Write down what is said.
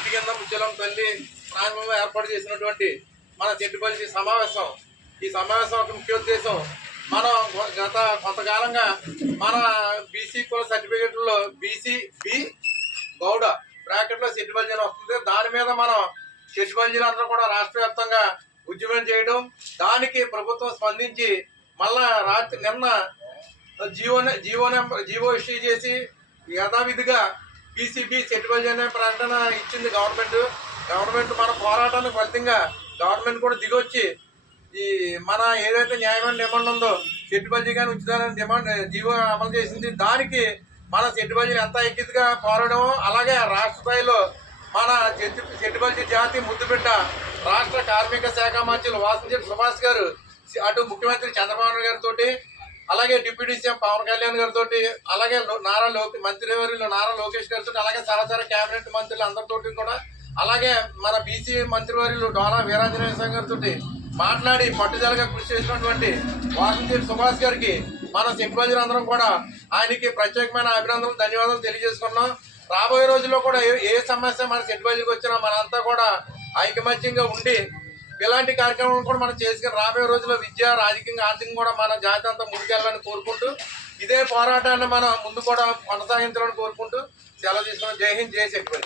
ఇంటి కింద ముచ్చలం తల్లి ప్రాంగంలో ఏర్పాటు చేసినటువంటి మన చెట్టుపల్లి సమావేశం. ఈ సమావేశం ఒక ముఖ్య ఉద్దేశం మనం గత కొంతకాలంగా మన బీసీ కుల సర్టిఫికెట్లో బీసీ బి గౌడ బ్రాకెట్లో చెట్టుపల్లి అని వస్తుంది. దాని మీద మనం సెట్టిబల్జీలు అందరూ కూడా రాష్ట్ర వ్యాప్తంగా ఉద్యమం చేయడం దానికి ప్రభుత్వం స్పందించి మళ్ళా రాత్రి నిన్న GO GO number GO issue చేసి యథావిధిగా బీసీబీ సెటిల్ అనే ప్రకటన ఇచ్చింది గవర్నమెంట్. గవర్నమెంట్ మన పోరాటానికి ఫలితంగా గవర్నమెంట్ కూడా దిగొచ్చి ఈ మన ఏదైతే న్యాయమైన డిమాండ్ ఉందో సెట్టిబల్జీ కానీ ఉంచుతారని డిమాండ్ జీవో అమలు చేసింది. దానికి మన సెట్టిబల్జీని ఎంత ఐక్యతగా పోరాడమో అలాగే రాష్ట్ర స్థాయిలో మన చెట్టు చెట్టుబల్జీ జాతి ముద్దుబిడ్డ రాష్ట్ర కార్మిక శాఖ మంత్రులు వాసంజీ సుభాష్ గారు అటు ముఖ్యమంత్రి చంద్రబాబు నాయుడు గారితో అలాగే డిప్యూటీ సీఎం పవన్ కళ్యాణ్ గారితో అలాగే నారా లోకి మంత్రివర్యులు నారా లోకేష్ గారితో అలాగే సహచార కేబినెట్ మంత్రులు అందరితోటి కూడా అలాగే మన బీసీ మంత్రివర్యులు డోలా వీరాంజనేయ స్వామి గారితో మాట్లాడి పట్టుదలగా కృషి చేసినటువంటి వాసంజీ సుభాష్ గారికి మన సింపజీలు అందరం కూడా ఆయనకి ప్రత్యేకమైన అభినందనలు ధన్యవాదాలు తెలియజేసుకున్నాం. రాబోయే రోజుల్లో కూడా ఏ- ఏ సమస్య మన సింపజీకి వచ్చినా మనంతా కూడా ఐకమత్యంగా ఉండి ఇలాంటి కార్యక్రమాలను కూడా మనం చేసుకుని రాబోయే రోజుల్లో విద్య రాజకీయంగా ఆర్థికంగా కూడా మన జాతి అంతా ముందుకెళ్ళాలని కోరుకుంటూ ఇదే పోరాటాన్ని మనం ముందు కూడా కొనసాగించాలని కోరుకుంటూ సెలవు తీసుకున్నాం. జై హింద్ జై శక్తి.